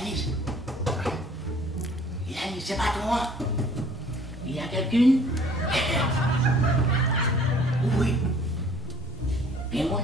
Yanis. Yanis, c'est pas toi. Il y a quelqu'un? Oui. Bien, moi.